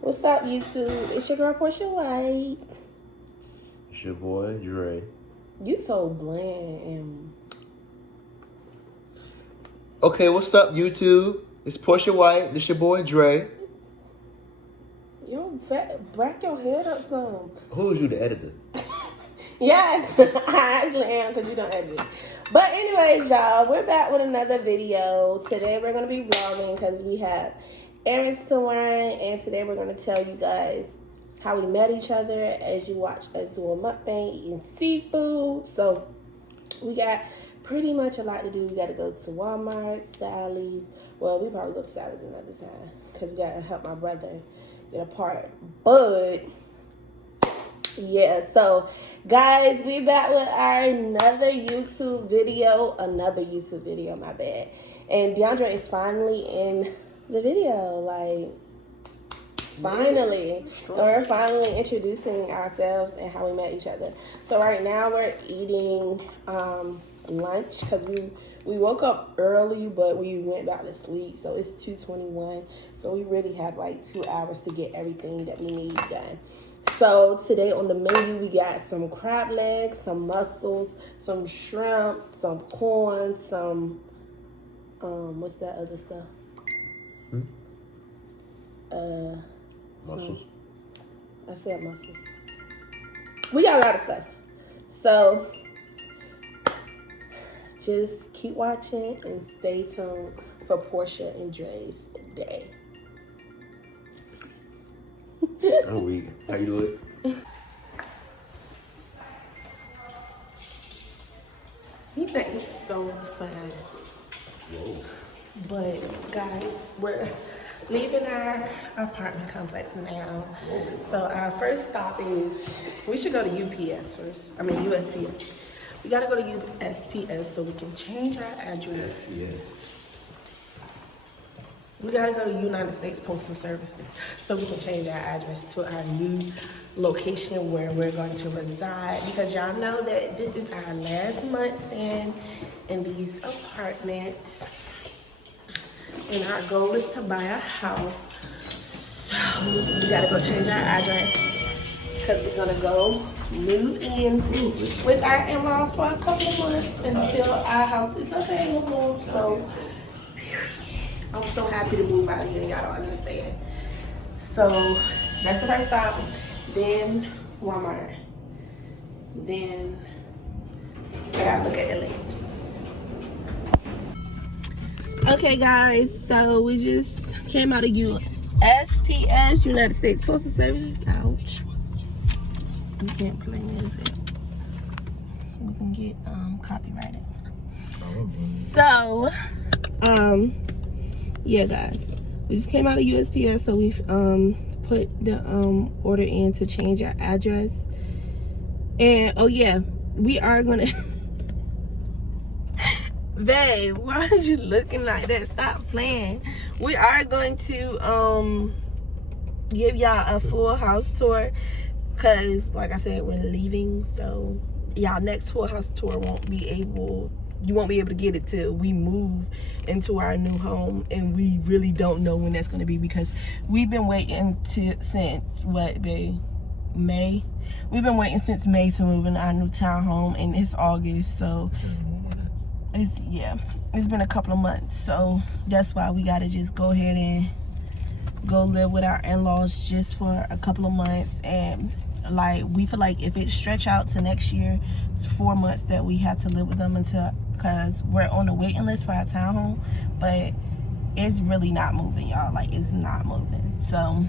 What's up, YouTube? It's your girl, Portia White. It's your boy, Dre. You so bland and... Okay, what's up, YouTube? It's Portia White. It's your boy, Dre. Yo, back your head up some. Who's you, the editor? Yes, I actually am because you don't edit. But anyways, y'all, we're back with another video. Today we're going to be vlogging because we have errands to run. And today we're going to tell you guys how we met each other as you watch us do a mukbang, eating seafood. So we got pretty much a lot to do. We got to go to Walmart, Sally's. Well, we probably go to Sally's another time because we got to help my brother get a part. But yeah, so guys, we back with another YouTube video, my bad. And DeAndre is finally in the video, like finally. And we're finally introducing ourselves and how we met each other. So right now we're eating lunch because we woke up early, but we went back to sleep. So it's 2:21. So we really have like 2 hours to get everything that we need done. So today on the menu, we got some crab legs, some mussels, some shrimp, some corn, some, what's that other stuff? Mussels. I said mussels. We got a lot of stuff. So just keep watching and stay tuned for Portia and Dre's day. I'm weak. How you do it? He thinks so bad. Whoa. But guys, we're leaving our apartment complex now. So our first stop is, we should go to UPS first. I mean USPS. We gotta go to USPS so we can change our address. Yes. We gotta go to United States Postal Services so we can change our address to our new location where we're going to reside, because y'all know that this is our last month staying in these apartments. And our goal is to buy a house. So we gotta go change our address because we're gonna go move in with our in-laws for a couple of months until our house is available. So I'm so happy to move out here, y'all don't understand. So that's the first stop. Then Walmart. Then I gotta look at the list. Okay guys, so we just came out of USPS, United States Postal Services. Ouch. We can't play music. We can get copyrighted. So, yeah guys, we just came out of USPS, so we've put the order in to change our address. And oh yeah, we are gonna babe, why are you looking like that? Stop playing. We are going to give y'all a full house tour because like I said, we're leaving, so y'all next full house tour you won't be able to get it till we move into our new home, and we really don't know when that's going to be because we've been waiting since what, babe? May? We've been waiting since May to move in our new townhome, and it's August, so it's been a couple of months. So that's why we got to just go ahead and go live with our in-laws just for a couple of months. And like, we feel like if it stretch out to next year, it's 4 months that we have to live with them until, because we're on the waiting list for our townhome, but it's really not moving, y'all. Like, it's not moving. So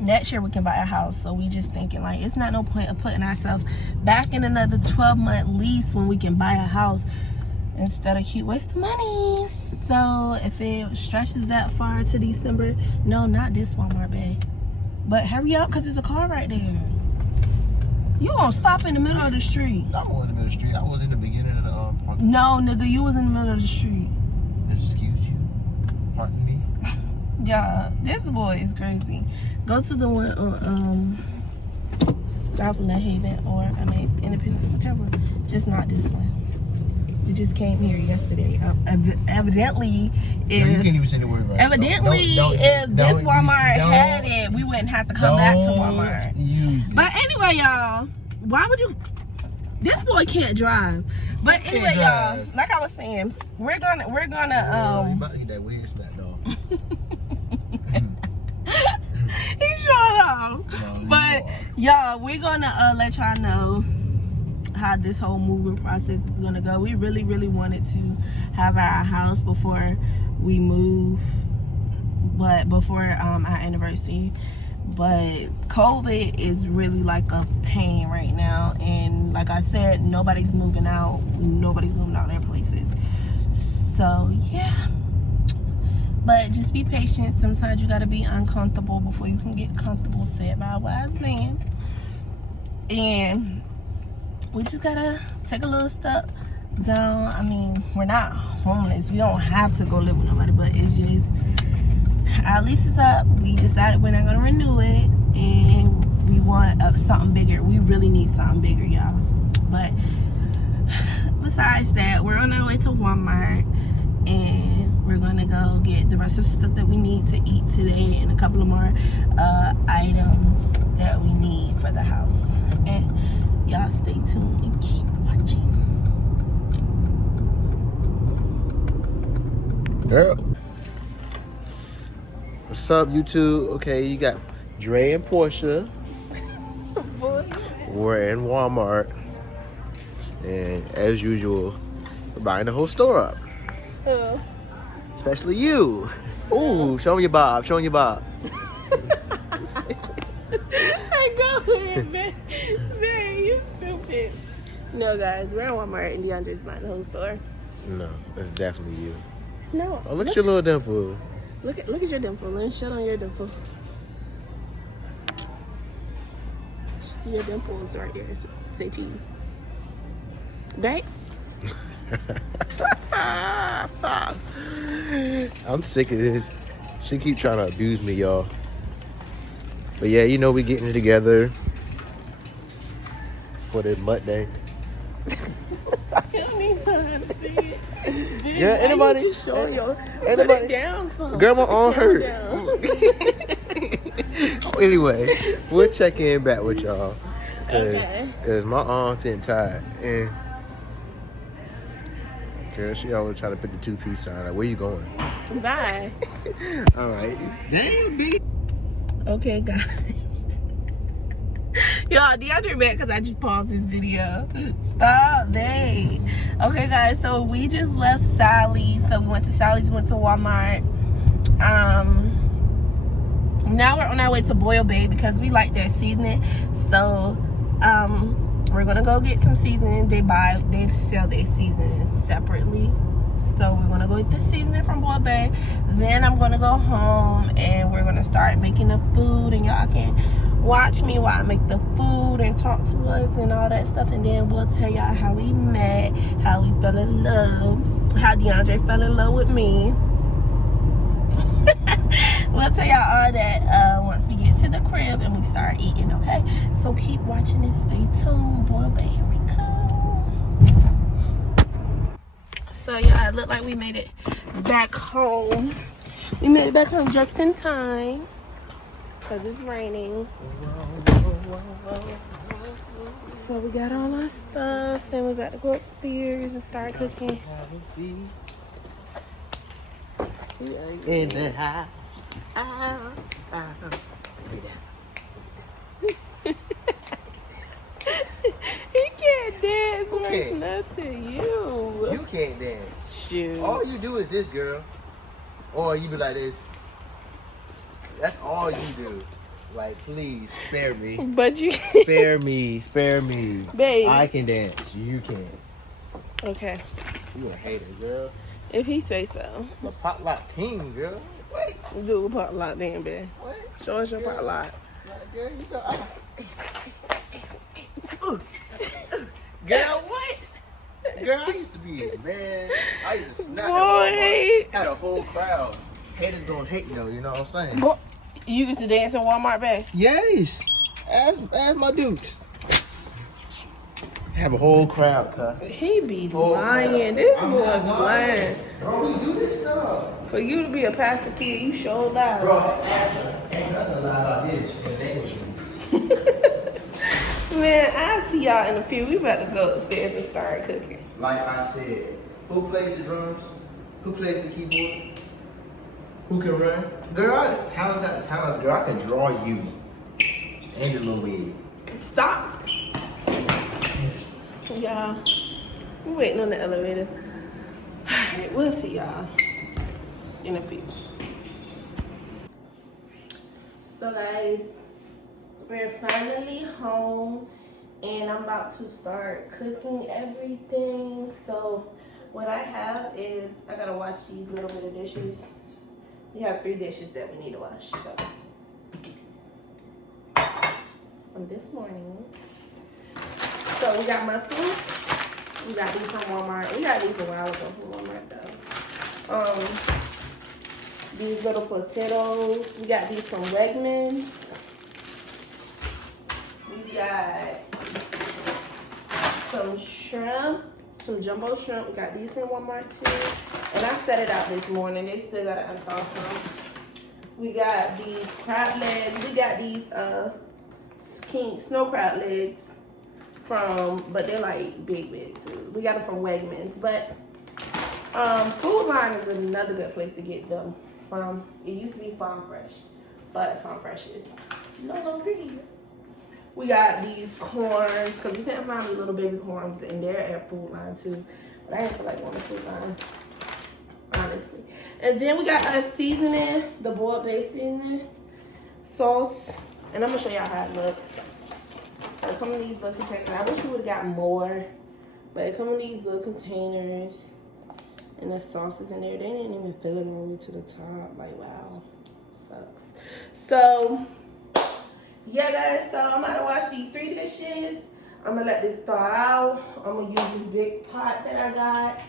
next year we can buy a house. So we just thinking like, it's not no point of putting ourselves back in another 12-month lease when we can buy a house instead of keep wasting money. So if it stretches that far to December, no, not this Walmart, babe. But hurry up, because there's a car right there. You gonna stop in the middle of the street. I was in the middle of the street. I was in the beginning of the park. No, nigga, you was in the middle of the street. Excuse you. Pardon me. Yeah, this boy is crazy. Go to the one on South Lake Haven, or I mean Independence, whichever. Just not this one. We just came here yesterday. Evidently, if No, you can't even say the word right. Evidently, if this Walmart had it, it, we wouldn't have to come back to Walmart. Use it. But anyway, y'all, why would you? This boy can't drive. But anyway, y'all, like I was saying, we're gonna you about to get that weird smack dog. he showed off. But y'all, we're gonna let y'all know how this whole moving process is gonna go. We really, really wanted to have our house before we move, but before our anniversary. But COVID is really like a pain right now, and like I said, nobody's moving out their places. So yeah, but just be patient. Sometimes you gotta be uncomfortable before you can get comfortable, said by a wise man. And we just gotta take a little step down. I mean, we're not homeless, we don't have to go live with nobody, but it's just our lease is up. We decided we're not gonna renew it, and we want something bigger. We really need something bigger, y'all. But besides that, we're on our way to Walmart, and we're gonna go get the rest of the stuff that we need to eat today, and a couple of more items that we need for the house. And y'all stay tuned and keep watching. Girl. What's up, YouTube? Okay, you got Dre and Portia. We're in Walmart. And as usual, we're buying the whole store up. Especially you. Ooh, show me your bob. Show me your bob. I go ahead, man. Man, you stupid. No, guys, we're in Walmart and DeAndre's buying the whole store. No, that's definitely you. No. Oh, look at your little dimple. Look at your dimple. Let me show on your dimple. Your dimple is right here. Say cheese. Right? I'm sick of this. She keep trying to abuse me, y'all. But yeah, you know we getting it together for the butt day. I don't even know how to see it. Yeah, anybody? Show your Anybody? Put it down some. Girl, my arm hurt. Down. Anyway, we'll check in back with y'all. Okay. Cause my arm's getting tired. And girl, she always try to put the 2-piece sign. Like, where you going? Bye. All right. Damn, big. Okay, guys. Y'all, DeAndre mad because I just paused this video. Stop, babe. Okay, guys, so we just left Sally's. So we went to Sally's, went to Walmart. Now we're on our way to Boyle Bay because we like their seasoning. So, we're gonna go get some seasoning. They sell their seasoning separately. So we're gonna go get the seasoning from Boyle Bay. Then I'm gonna go home and we're gonna start making the food, and y'all can watch me while I make the food and talk to us and all that stuff. And then we'll tell y'all how we met, how we fell in love, how DeAndre fell in love with me. We'll tell y'all all that once we get to the crib and we start eating, okay? So keep watching and stay tuned. Boy, but here we come. So yeah, it looked like we made it back home. We made it back home just in time because it's raining. So we got all our stuff and we got to go upstairs and start cooking. In the house. He can't dance Who right can't? nothing. You. You can't dance. Shoot. All you do is this, girl. Or you be like this. That's all you do. Like, please, spare me. But you Spare me. Spare me. Babe. I can dance. You can't. Okay. You a hater, girl. If he say so. I'm a potluck king, girl. Wait. Do a pot lot then, babe. What? Show us your pot lot. Like, girl, you go. Girl, what? Girl, I used to be a man. I used to snap at Walmart. Had a whole crowd. Haters gonna hate though, you know what I'm saying? Boy, you used to dance in Walmart, babe? Yes. As my dudes. Have a whole crowd, cuz. He be lying. This boy lying. Bro, we do this stuff. For you to be a pastor kid, you sure lie. Bro, ain't nothing lie about this. Man, I'll see y'all in a few. We about to go upstairs and start cooking. Like I said, who plays the drums? Who plays the keyboard? Who can run? Girl, it's talent, girl. I can draw you. And your little wig. Stop. Y'all, we waiting on the elevator. Alright, we'll see y'all in a few. So guys, we're finally home and I'm about to start cooking everything. So what I have is, I gotta wash these little bit of dishes. We have 3 dishes that we need to wash. So from this morning. So we got mussels. We got these from Walmart. We got these a while ago from Walmart though. These little potatoes. We got these from Wegmans. We got some shrimp, some jumbo shrimp. We got these from Walmart too. And I set it out this morning. They still gotta unthaw some. We got these crab legs. We got these king snow crab legs but they're like big too. We got them from Wegmans. But Food Line is another good place to get them from. It used to be Farm Fresh, but Farm Fresh is no longer here. We got these corns, because we can't find these little baby corns, and they're at Food Line too. But I didn't feel like going to Food Line, honestly. And then we got us seasoning, the boiled-based seasoning, sauce, and I'm gonna show y'all how it looks. So it come in these little containers. I wish we would have got more, but it come in these little containers, and the sauce is in there. They didn't even fill it all the way to the top. Like, wow, sucks. So yeah, guys. So I'm gonna wash these 3 dishes. I'm gonna let this thaw out. I'm gonna use this big pot that I got.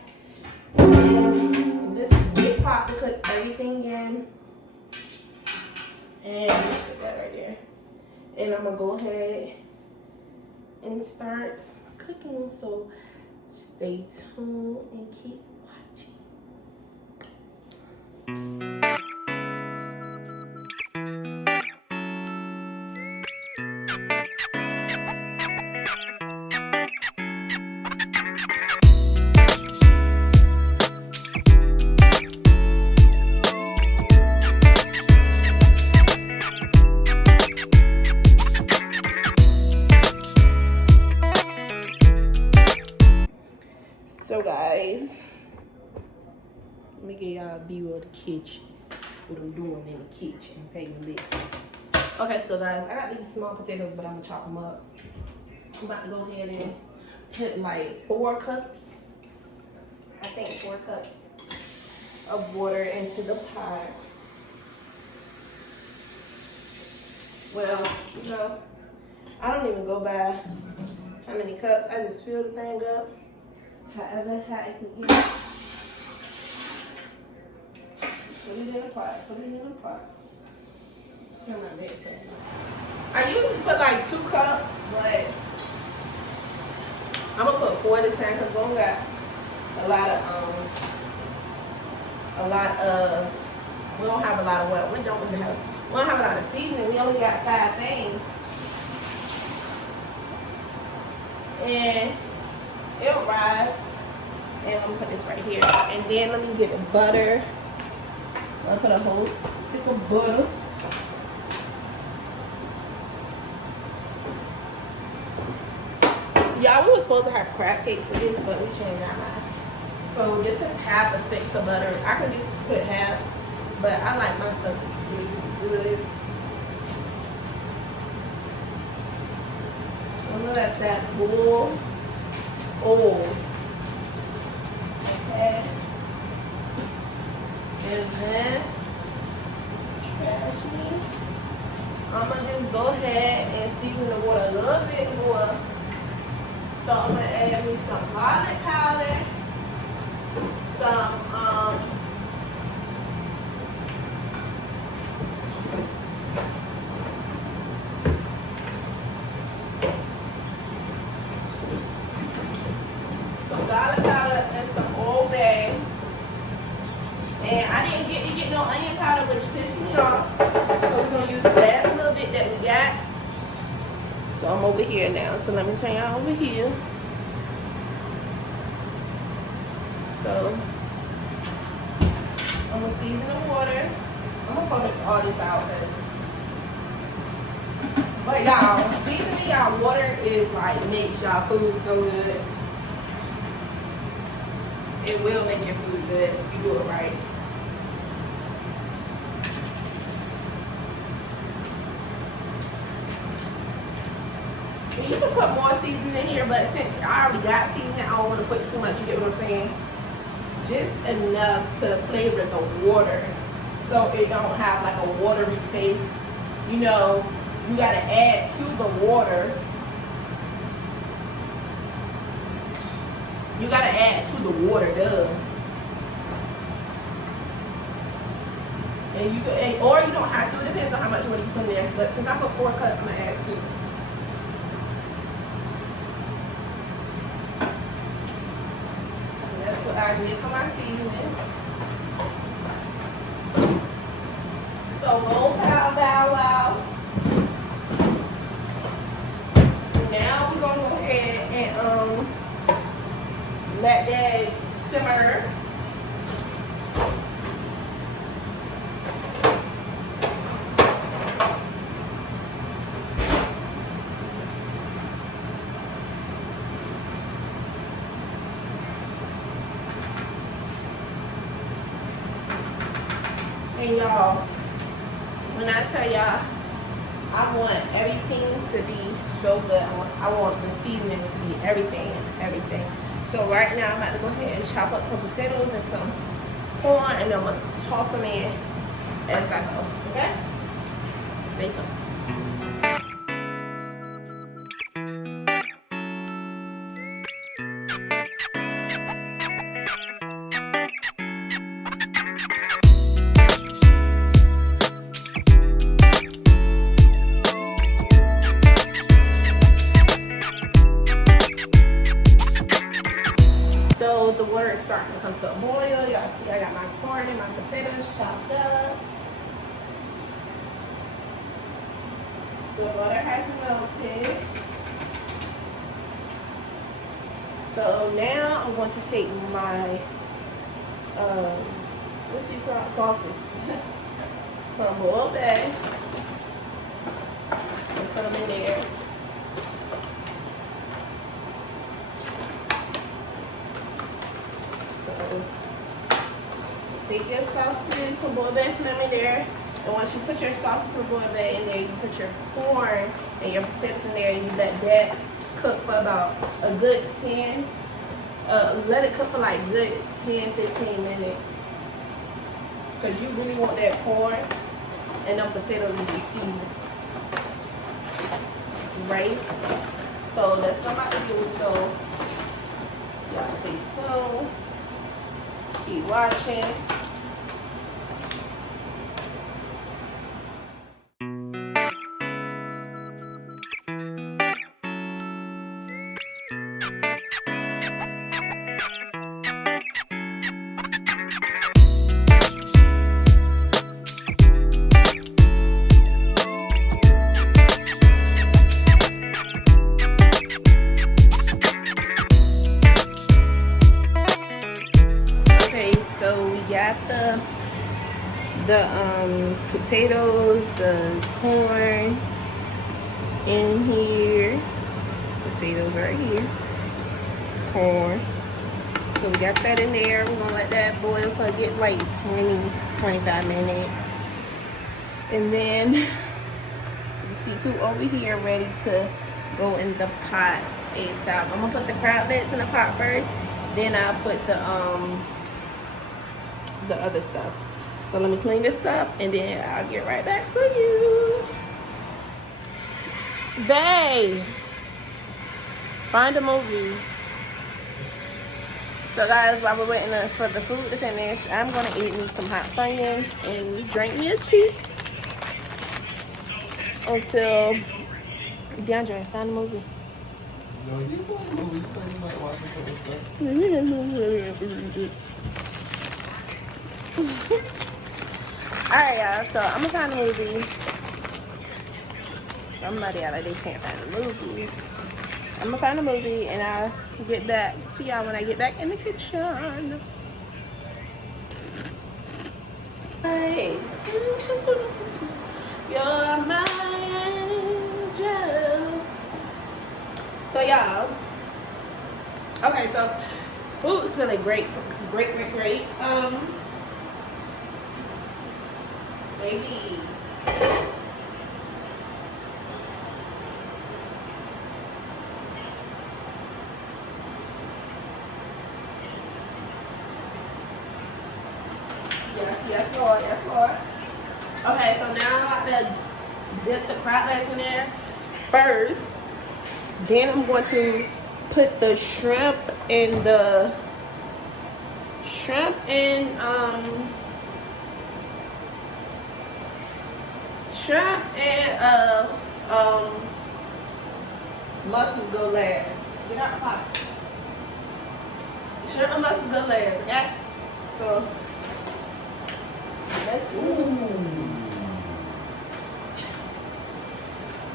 This big pot to cook everything in. And put that right there. And I'm gonna go ahead and start cooking. So stay tuned and keep watching. So guys, let me get y'all a view of the kitchen. What I'm doing in the kitchen, baby. Okay, so guys, I got these small potatoes, but I'm gonna chop them up. I'm about to go ahead and put like 4 cups, I think 4 cups of water into the pot. Well, you know, I don't even go by how many cups. I just fill the thing up. However hot it can get. Put it in a pot. Put it in a pot. Turn my bed fan. I usually put like 2 cups, but I'm gonna put 4 this time because we don't got a lot of we don't have a lot of what? We don't have a lot of seasoning. We only got 5 things. And it'll rise. And I'm gonna put this right here. And then let me get the butter. I'm gonna put a whole stick of butter. Y'all, we were supposed to have crab cakes with this, but we changed our mind. So this is half a stick of butter. I could just put half, but I like my stuff to be good. So I'm gonna let that boil. Oh. Okay. And then, trash me. I'm gonna just go ahead and season the water a little bit more. So I'm gonna add me some garlic powder, some I'm over here now. So let me turn y'all over here. So I'm gonna season the water. I'm gonna put all this out, but y'all, seasoning y'all water is like makes y'all food so good. It will make your food good if you do it right. And you can put more seasoning in here, but since I already got seasoning, I don't want to put too much. You get what I'm saying? Just enough to flavor the water, so it don't have like a watery taste. You know, you gotta add to the water. You gotta add to the water, duh. And you can, or you don't have to. It depends on how much water you put in there. But since I put 4 cups, I'm gonna add 2. And that's what I did for my seasoning. So roll, pow, bow, wow. Now we're gonna go ahead and let that simmer. And y'all, when I tell y'all, I want everything to be so good. I want the seasoning to be everything. So right now, I'm about to go ahead and chop up some potatoes and some corn, and I'm gonna toss them in as I go. Okay? Stay tuned. So the water is starting to come to a boil. Y'all see I got my corn and my potatoes chopped up. The water has melted. So now I'm going to take my what's these sauces? From boiled bag and put them in there. Take your sausages from boiled bag, put them in there. And once you put your sausages from boiled bag in there, you put your corn and your potatoes in there, and you let that cook for about a good 10. Let it cook for like good 10-15 minutes. Because you really want that corn and them potatoes to be seasoned. Right? So that's what I'm about to do. So y'all stay tuned. Keep watching. The potatoes, the corn in here, potatoes right here, corn. So we got that in there. We're gonna let that boil for get like 20-25 minutes. And then the seafood over here ready to go in the pot ASAP. I'm gonna put the crab legs in the pot first, then I'll put the other stuff. So let me clean this up and then I'll get right back to you. Babe, find a movie. So guys, while we're waiting for the food to finish, I'm gonna eat me some hot Funyuns and drink me a tea until DeAndre, find a movie. No, you find a movie. You might watch Alright y'all, so I'm gonna find a movie Somebody out like they can't find the movie. I'm gonna find a movie and I'll get back to y'all when I get back in the kitchen. Hey, you're my angel. So y'all, okay, so food is smelling great, great. Maybe. Yes, Lord, yes, Lord. Okay, so now I'm about to dip the crab legs in there first. Then I'm going to put the shrimp and mussels go last. Get out the pot. Shrimp and mussels go last, okay? So let's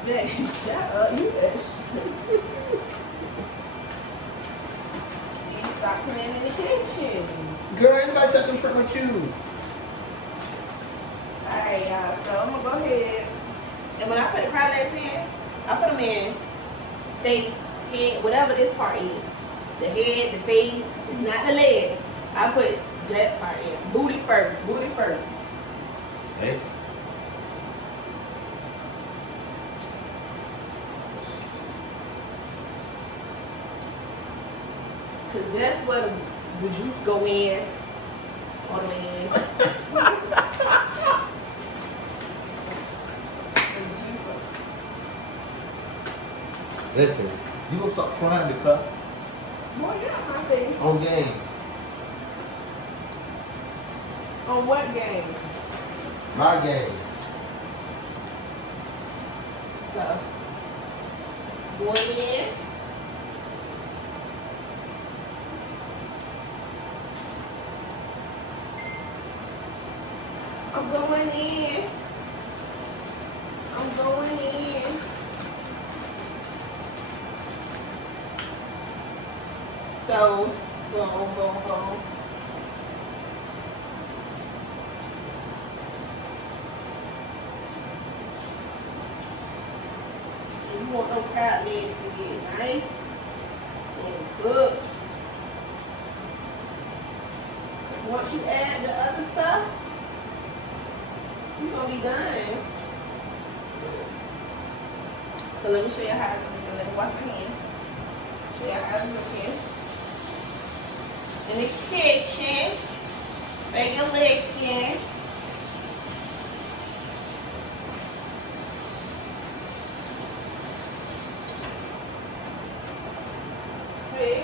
yeah, shut up, you bitch. See, stop playing in the kitchen. Girl, ain't nobody touch them shrimp with you. Alright, y'all, so I'm gonna go ahead. And when I put the crab legs in, I put them in face, head, whatever this part is. The head, the face, it's not the leg. I put that part in. Booty first. Right. Cause that's where the juice go in. All the way in. Listen, you gonna stop trying to cut Boy, you're not my thing. on game. On what game? My game. So, going in. I'm going in. So, boom. So you want those crab legs to get nice and cooked. Once you add the other stuff, you're gonna be done. So let me show you how to do it. Let me wash my hands. Show you how to do it. In the kitchen, bring your legs in. Okay.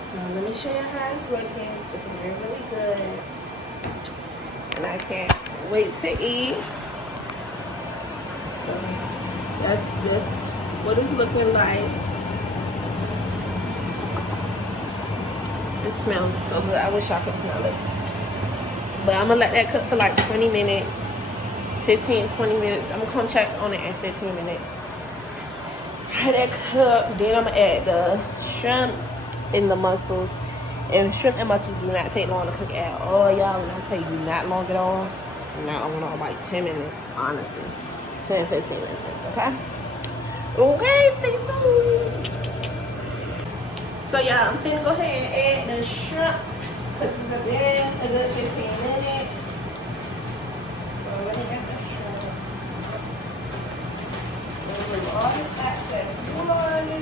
So let me show you how it's working. It's looking really good. And I can't wait to eat. So that's what it's looking like. It smells so good. I wish I could smell it. But I'm gonna let that cook for like 20 minutes, 15, 20 minutes. I'm gonna come check on it in 15 minutes. Let that cook. Then I'm gonna add the shrimp and the mussels. And shrimp and mussels do not take long to cook at all, y'all. When I tell you not long at all, not long, like 10 minutes, honestly. 10, 15 minutes, okay? Okay, seafood. So y'all, I'm finna go ahead and add the shrimp because it's been a good 15 minutes. So let me add the shrimp. Remove all this excess water.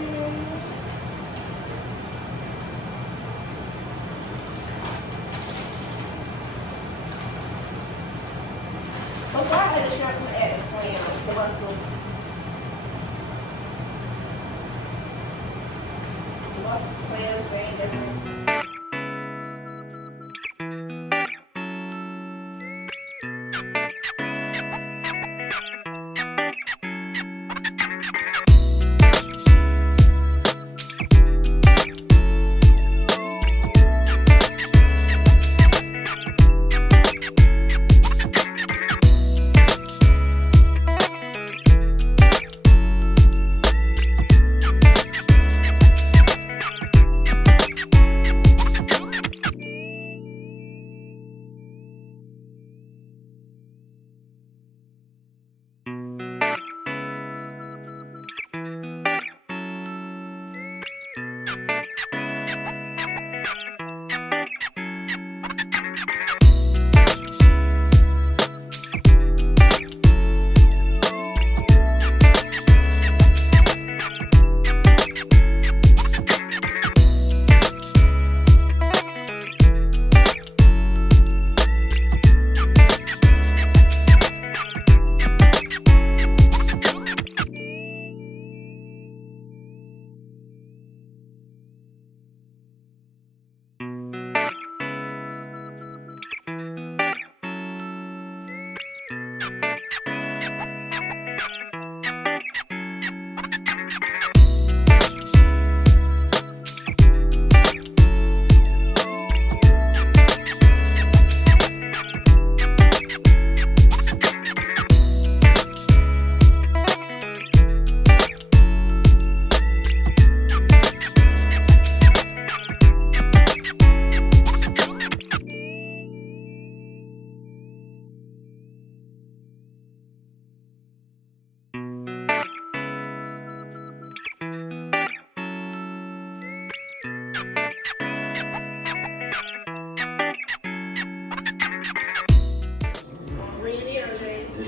Before I add the shrimp, I'm gonna add the clam, the mussels. The mussels, clams, same difference.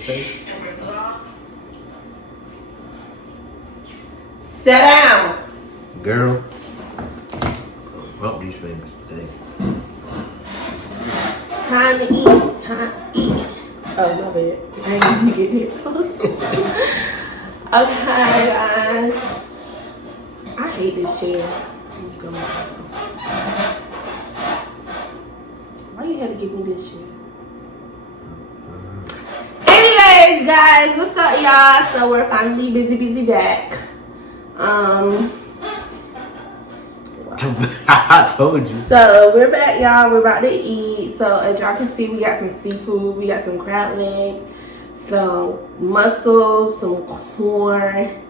say? Sit down. Girl. Bump these fingers. Dang. Time to eat. Time to eat. Oh, my bad. I ain't even get it. Okay, guys. I hate this chair. Why you had to give me this chair? Anyways, guys, what's up, y'all? So we're finally busy back. I told you. So we're back, y'all. We're about to eat. So as y'all can see, we got some seafood. We got some crab leg, some mussels, some corn,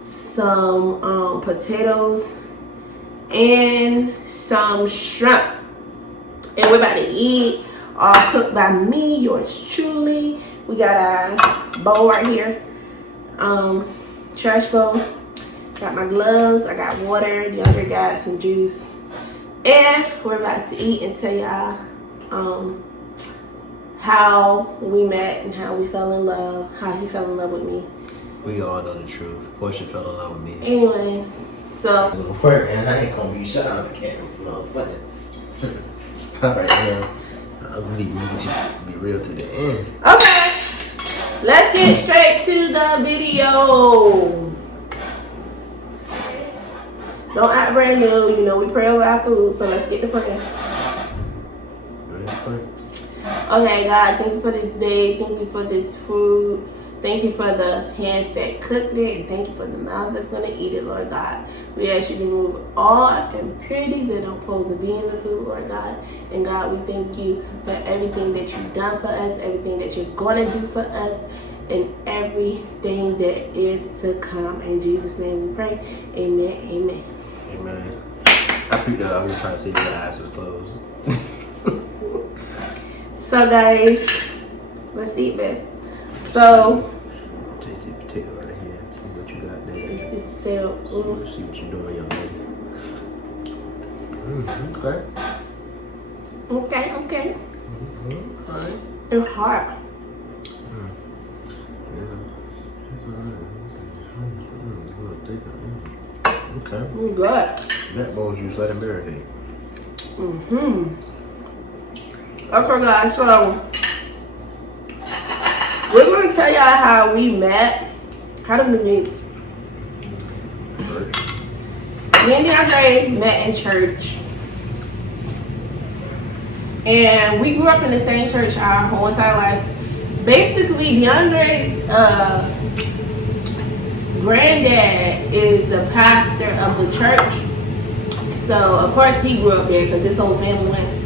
some potatoes, and some shrimp. And we're about to eat, all cooked by me, yours truly. We got our bowl right here, trash bowl. Got my gloves, I got water, the other got some juice. And we're about to eat and tell y'all how we met and how we fell in love, how he fell in love with me. We all know the truth. Portia fell in love with me. Anyways, so. And I ain't gonna be shut on the camera, motherfucker. Alright, man. I really need to be real to the end. Okay, let's get straight to the video. Don't act brand new. You know we pray over our food, so let's get to praying. Okay, God, thank you for this day. Thank you for this food. Thank you for the hands that cooked it, and thank you for the mouth that's going to eat it, Lord God. We ask you to remove all impurities that don't pose to be in the food, Lord God. And God, we thank you for everything that you've done for us, everything that you're going to do for us, and everything that is to come. In Jesus' name we pray. Amen. Amen. Amen. I think I was trying to see if your eyes were closed. So, guys, let's eat, man. So, take the potato right here. See what you got there. this potato. See what you're doing, young lady. Okay. Okay. Alright. It's hard. Okay. Good. That bone juice, let it marinate. Okay, guys, so we're going to tell y'all how we met. How did we meet? Me and DeAndre met in church. And we grew up in the same church our whole entire life. Basically, DeAndre's granddad is the pastor of the church. So, of course, he grew up there because his whole family went.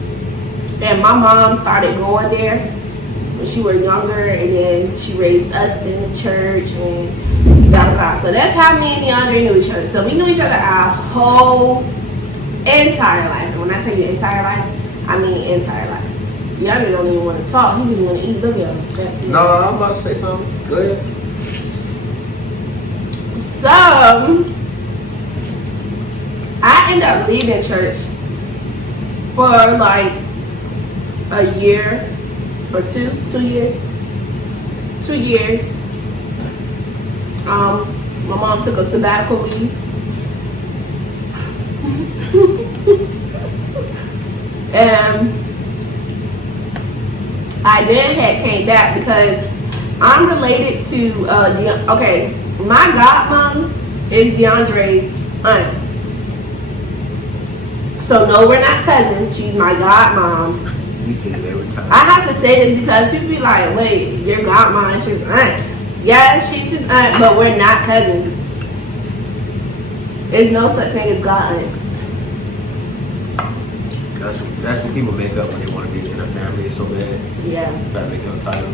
And my mom started going there when she was younger, and then she raised us in the church and blah, blah, blah. So that's how me and DeAndre knew each other. So we knew each other our whole entire life. And when I tell you entire life, I mean entire life. DeAndre don't even want to talk. He just want to eat. Look at him. No, I'm about to say something. Go ahead. So, I ended up leaving church for like a year or 2 years. 2 years. My mom took a sabbatical leave. And I then had came back because I'm related to okay, my godmom is DeAndre's aunt. So no, we're not cousins. She's my godmom. You say it every time. I have to say this because people be like, wait, your godmom is his aunt. Yeah, she's his aunt, but we're not cousins. There's no such thing as god aunts. That's what people make up when they want to be in a family so bad. Yeah. Try to make up a title.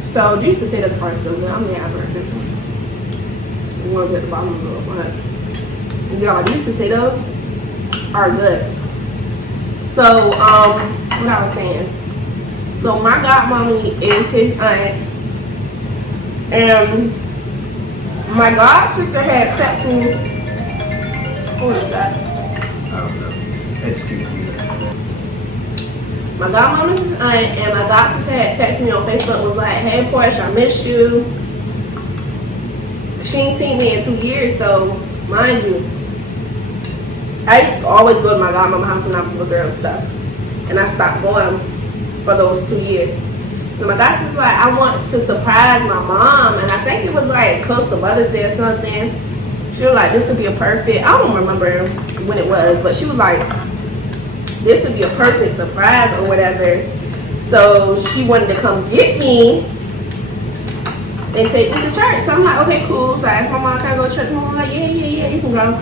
So these potatoes are so good. I'm gonna have this one. The ones at the bottom of the one. Y'all, these potatoes are good. So, what I was saying. So my godmommy is his aunt. And my god sister had texted me. Who is that? I don't know. Excuse me. My godmama's aunt and my god sister had texted me on Facebook, was like, hey Portia, I miss you. She ain't seen me in 2 years, so mind you, I used to always go to my godmama's house when I was a little girl and stuff. And I stopped going for those 2 years. So my god sister's like, I want to surprise my mom, and I think it was like close to Mother's Day or something. She was like, this would be a perfect, I don't remember when it was, but she was like, this would be a perfect surprise or whatever. So she wanted to come get me and take me to church. So I'm like, okay, cool. So I asked my mom, can I go to church? My mom was like, yeah, you can go.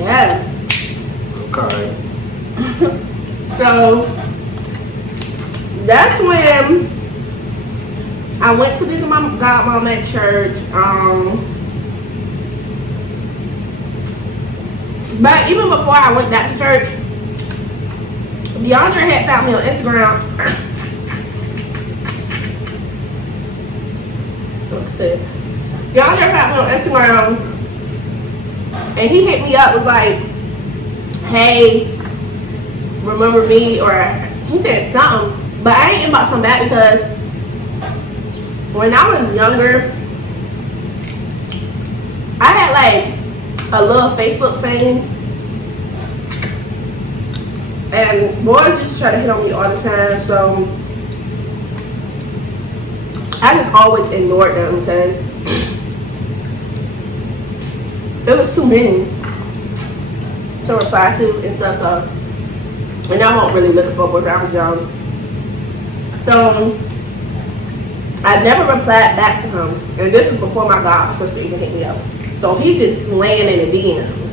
Yeah. Okay. So that's when I went to visit my godmom at church. But even before I went back to church, DeAndre had found me on Instagram. So good. DeAndre found me on Instagram, and he hit me up, was like, hey, remember me? Or he said something, but I ain't about some back because when I was younger, I had like a little Facebook fame, and boys used to try to hit on me all the time, so I just always ignored them because it was too many to reply to and stuff. So, and I wasn't really looking for a boyfriend. I was young, so I never replied back to him, and this was before my god sister even hit me up. So he just laying in the DMs.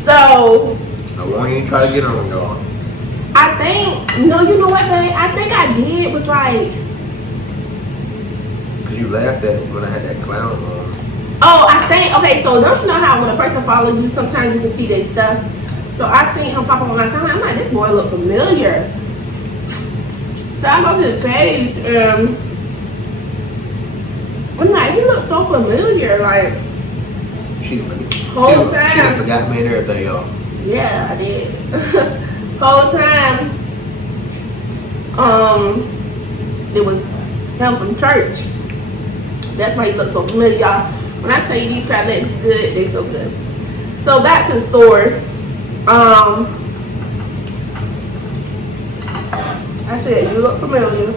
So I won't even try to get on y'all. I think, no, you know what, babe? I think I did was like, Cause you laughed at me when I had that clown on. oh, I think, okay, so don't you know how when a person follows you, sometimes you can see their stuff? So I seen him pop up on my timeline. I'm like, this boy look familiar. So I go to his page and I'm like, he looks so familiar, like, She whole She time. done forgot me and everything, y'all. Yeah, I did. Whole time, it was him from church. That's why he looks so familiar, y'all. When I tell you these crab legs is good, they so good. So back to the store. I said, you look familiar.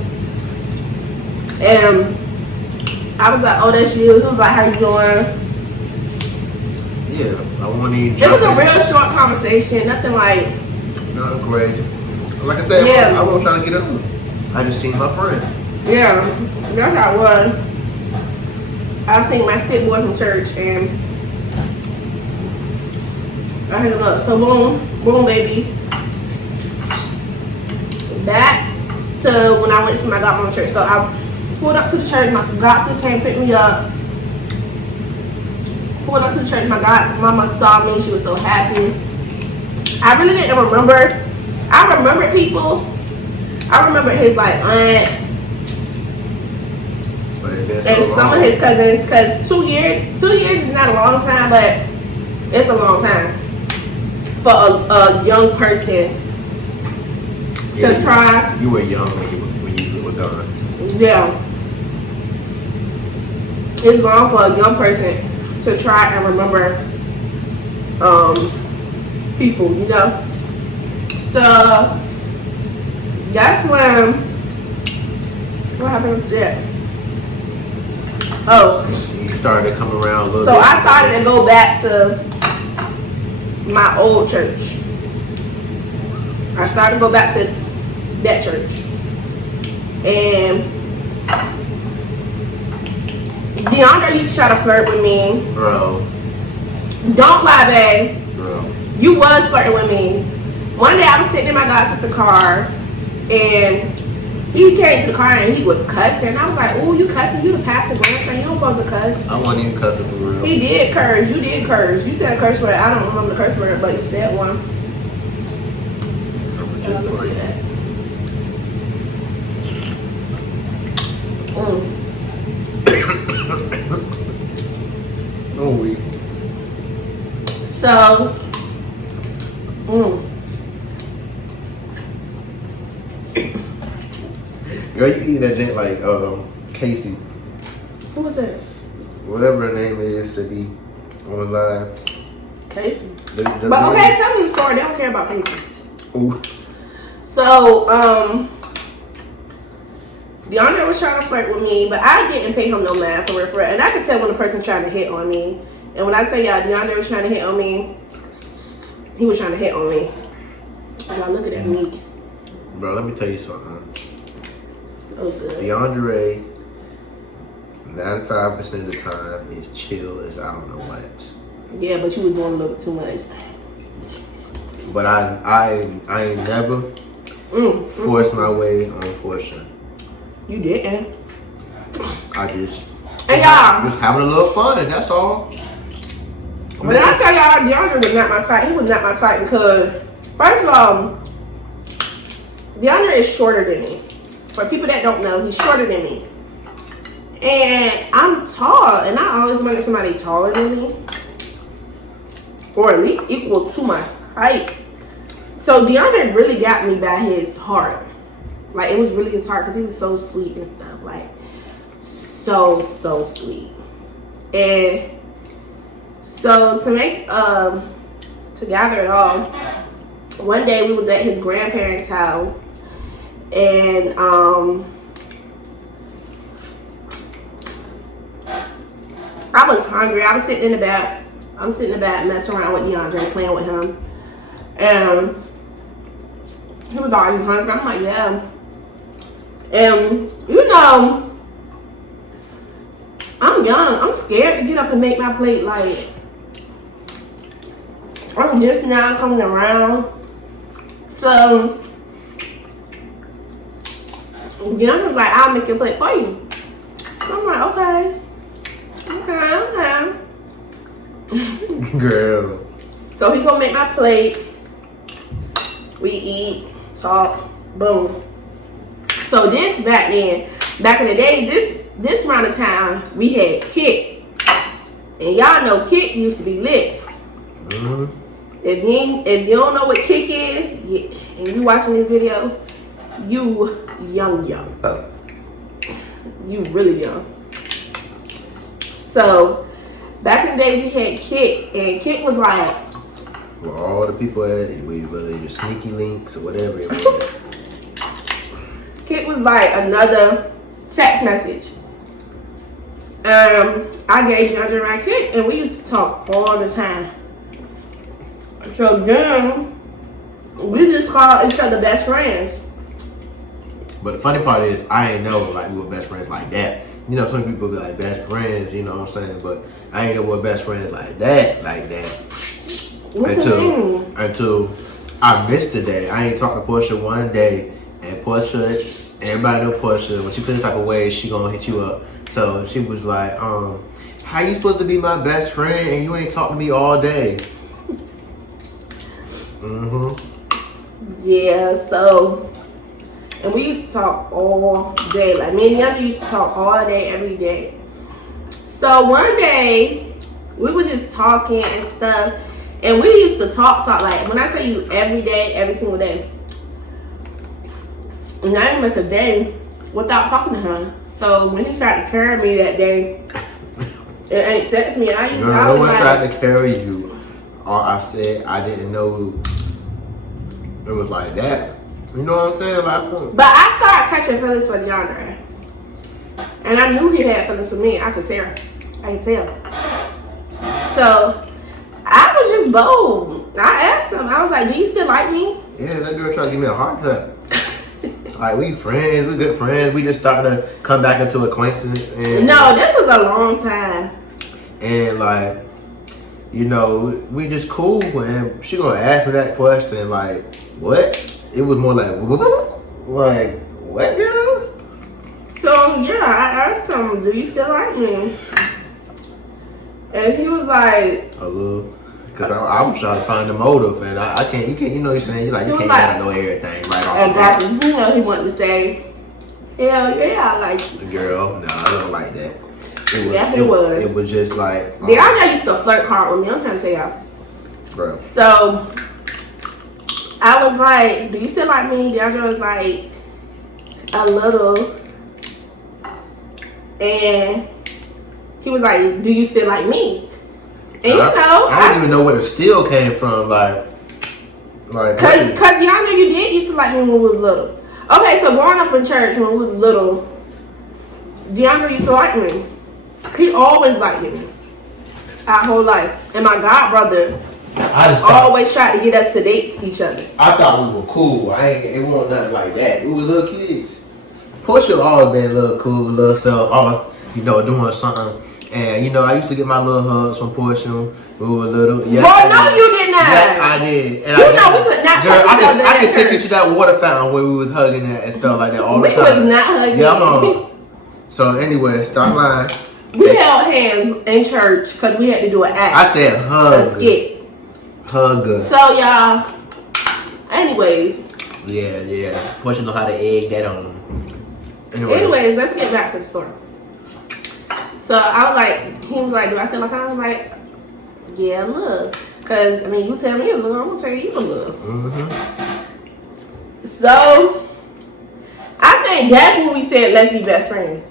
And I was like, oh, that's you. He was like, how you doing? Yeah, I won't even. It was a real short conversation, nothing like. Nothing crazy. Like I said, Yeah. I won't try to get on. I just seen my friend. Yeah, that's how it was. I was seeing my stick boy from church and I hit him up. So boom, baby. Back to when I went to my godmama church. So I pulled up to the church, my godson came pick me up. Pulled up to the church, my godmama saw me, she was so happy. I really didn't remember. I remember people. I remember his like aunt and some of his cousins, because 2 years is not a long time, but it's a long time for a young person to try. You were young when you were done. Yeah, it's long for a young person to try and remember people, you know. So that's when what happened with that? Oh, You started to come around a little so bit. I started to go back to my old church. I started to go back to that church. And DeAndre used to try to flirt with me. Bro. Don't lie, babe. Bro. You was flirting with me. One day I was sitting in my god sister's car and he came to the car and he was cussing. I was like, oh, you cussing? You the pastor grandson. You don't supposed to cuss. I wasn't even cussing for real. He did curse. You did curse. You said a curse word. I don't remember the curse word, but you said one. I was just playing. Mm. Oh, we. So Mm. Girl, you eating that drink like Casey, Who was that? whatever her name is, to be on the live. Casey. The But okay, tell me the story. They don't care about Casey. Ooh. So, DeAndre was trying to flirt with me, but I didn't pay him no mind for real. And I could tell when a person trying to hit on me. And when I tell y'all DeAndre was trying to hit on me, he was trying to hit on me. Y'all look at that meat. Bro, let me tell you something. So good. DeAndre, 95% of the time, is chill as I don't know what. Yeah, but you was doing a little bit too much. But I ain't never forced my way on Portia. You didn't. I just And y'all, just having a little fun, and that's all. when I tell y'all DeAndre was not my type, he was not my type because, first of all, DeAndre is shorter than me. For people that don't know, he's shorter than me. And I'm tall, and I always wanted somebody taller than me. Or at least equal to my height. So DeAndre really got me by his heart. Like, it was really his heart because he was so sweet and stuff. Like, so sweet. And so to make, to gather it all, one day we was at his grandparents' house. And, I was hungry. I was sitting in the back. I'm sitting in the back messing around with DeAndre, playing with him. And he was already hungry. I'm like, yeah. And, you know, I'm young. I'm scared to get up and make my plate. Like, I'm just now coming around. So, DeAndre was like, I'll make your plate for you. So I'm like, okay. Girl. So he gonna make my plate. We eat, talk, boom. So this back in the day, this round of time, we had Kit. And y'all know Kit used to be lit. Mm-hmm. If you don't know what Kit is, and you watching this video, you young. You really young. So, back in the days, we had Kit, and Kit was like, Well, all the people at whether you're sneaky links or whatever it was. Kit was like another text message. I gave DeAndre my Kit, and we used to talk all the time. So then, we just called each other best friends. But the funny part is, I ain't know like we were best friends like that. You know, some people be like best friends, you know what I'm saying? But I ain't know we were best friends like that. Until I missed the day. I ain't talked to Portia one day, and Portia, everybody know Portia, when she feels type of way, she gonna hit you up. So she was like, how you supposed to be my best friend and you ain't talked to me all day? Yeah, so, and we used to talk all day. Like, me and Young used to talk all day, every day. So one day, we were just talking and stuff, and we used to talk, like, when I tell you every day, every single day, and I didn't miss a day without talking to her. So when he tried to carry me that day, and ain't text me, I No one like, tried to carry you. All I said, I didn't know it was like that. You know what I'm saying? Like, but I started catching feelings for DeAndre. And I knew he had feelings for me. I could tell. So, I was just bold. I asked him. I was like, do you still like me? yeah, that girl tried to give me a heart attack. Like, we friends. We good friends. We just started to come back into acquaintance. And, No, this was a long time. And, like, you know, we just cool. And she gonna ask me that question, like, what? It was more like, what, girl? So, yeah, I asked him, do you still like me? And he was like, A little. Because I was trying to find the motive. And I can't, you can't, you know what you're saying? You're like, you can't let know everything right off the bat. exactly. You know, he wanted to say, hell yeah, I like you. Girl, no, I don't like that. It was just like, DeAndre used to flirt hard with me. I'm trying to tell y'all. bro. So, I was like, do you still like me? DeAndre was like, a little. And he was like, do you still like me? And you know, I don't even know where the still came from. Like, cause DeAndre, you did used to like me when we was little. Okay, so growing up in church when we was little, DeAndre used to like me. He always liked me our whole life. And my god brother always tried to get us to date each other. I thought we were cool. It wasn't nothing like that. We was little kids. Portia always been a little cool, little self, always, doing something. And I used to get my little hugs from Portia when we were little. Yes, boy, no, you did not. Yes, I did. And we could not. Girl, I could take you to that water fountain where we was hugging and stuff like that all the time. We was not hugging. Yeah, so anyway, stop lying. We held hands in church because we had to do an act. I said hug. A skit. Hug. So y'all. Anyways. Yeah. Portia know how to egg that on. Anyways, let's get back to the story. So I was like, he was like, do I still like? I was like, yeah, look. Because, I mean, you tell me a little, I'm going to tell you a little. Mm-hmm. So, I think that's when we said, let's be best friends.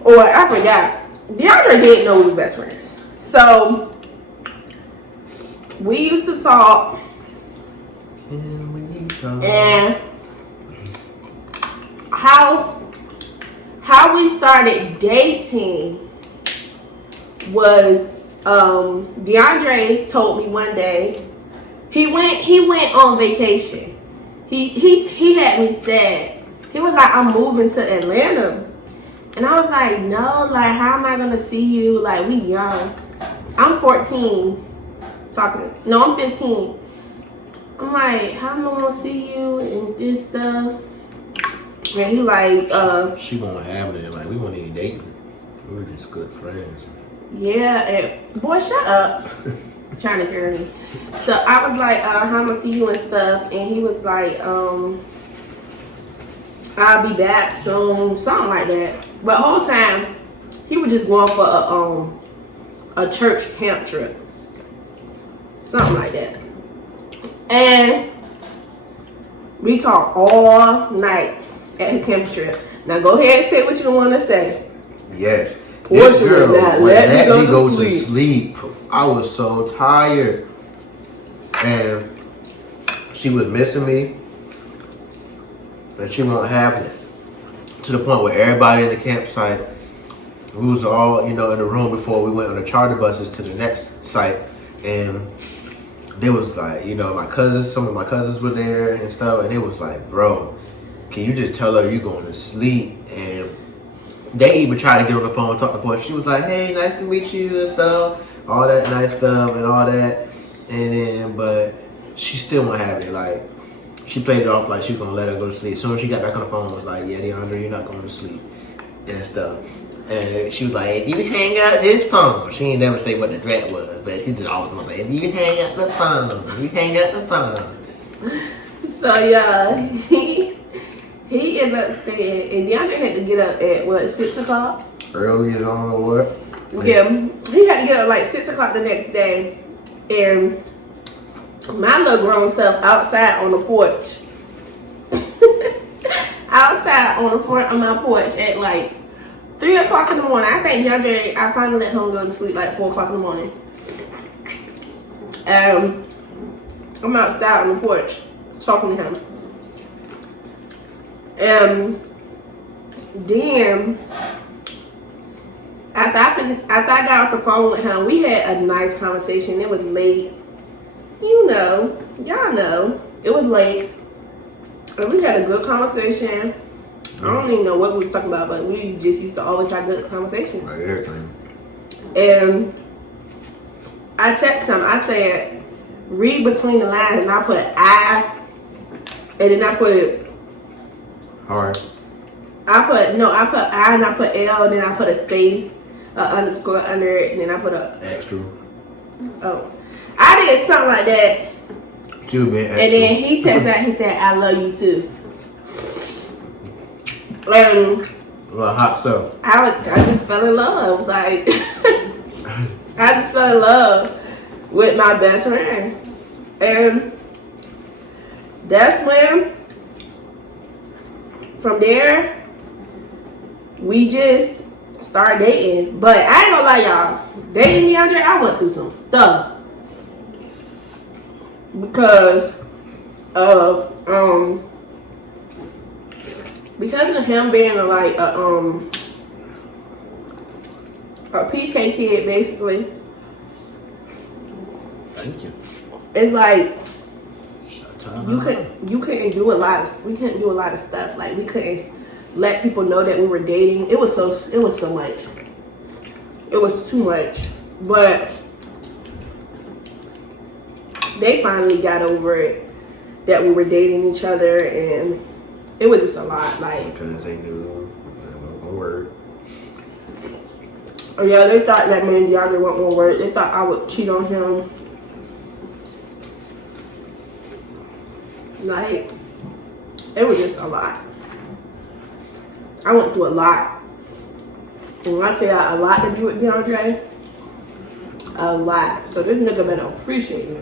Or, I forgot. DeAndre didn't know we was best friends. So, we used to talk. And how we started dating was DeAndre told me one day he went on vacation. He had me sad. He was like, I'm moving to Atlanta. And I was like, no, like how am I gonna see you? Like we young. I'm 14. I'm 15. I'm like, how am I gonna see you and this stuff? And he like, she won't have it. Like, we won't even date. We were just good friends. Yeah, and boy, shut up. Trying to hear me. So I was like, how am I gonna see you and stuff? And he was like, I'll be back soon, something like that. But the whole time, he was just going for a church camp trip. Something like that. And we talked all night at his camp trip. Now go ahead and say what you want to say. Yes. This girl would let me go to sleep. I was so tired. And she was missing me. And she won't have it. To the point where everybody in the campsite, we was all, in the room before we went on the charter buses to the next site. And there was like, some of my cousins were there and stuff. And it was like, bro, can you just tell her you're going to sleep? And they even tried to get on the phone and talk to Portia. She was like, hey, nice to meet you and stuff. All that nice stuff and all that. And then, but she still won't have it. Like, she played it off like she was going to let her go to sleep. As soon as she got back on the phone, it was like, yeah, DeAndre, you're not going to sleep. And stuff. And she was like, if you hang up this phone. She ain't never say what the threat was. But she just always going to say, if you hang up the phone. So, yeah, he ended up staying, and DeAndre had to get up at 6 o'clock? Early as I don't know what. Yeah, he had to get up like 6 o'clock the next day, and my little grown self outside on the porch, on my porch at like 3 o'clock in the morning. I think DeAndre, I finally let him go to sleep like 4 o'clock in the morning. I'm outside on the porch talking to him. Then after I got off the phone with him, we had a nice conversation. It was late. Y'all know. It was late. And we had a good conversation. I don't even know what we was talking about, but we just used to always have good conversations. Like everything. And I texted him. I said, read between the lines, and I put I, and then I put Alright. I put I and I put L, and then I put a space, underscore under it, and then I put a extra. Oh, I did something like that. And then he texted back. He said, "I love you too." Well, hot stuff. I just fell in love. Like I just fell in love with my best friend, and that's when, from there, we just started dating. But I ain't gonna lie, y'all. Dating DeAndre, I went through some stuff. Because of him being a PK kid, basically. Thank you. It's like you couldn't do a lot of, we couldn't do a lot of stuff. Like, we couldn't let people know that we were dating. It was so much. It was too much. But they finally got over it that we were dating each other, and it was just a lot. Like, because they knew one word. Oh yeah, they thought that me and DeAndre went one word. They thought I would cheat on him. Like, it was just a lot. I went through a lot. And when I tell y'all a lot to do with DeAndre, a lot. So this nigga better appreciate me.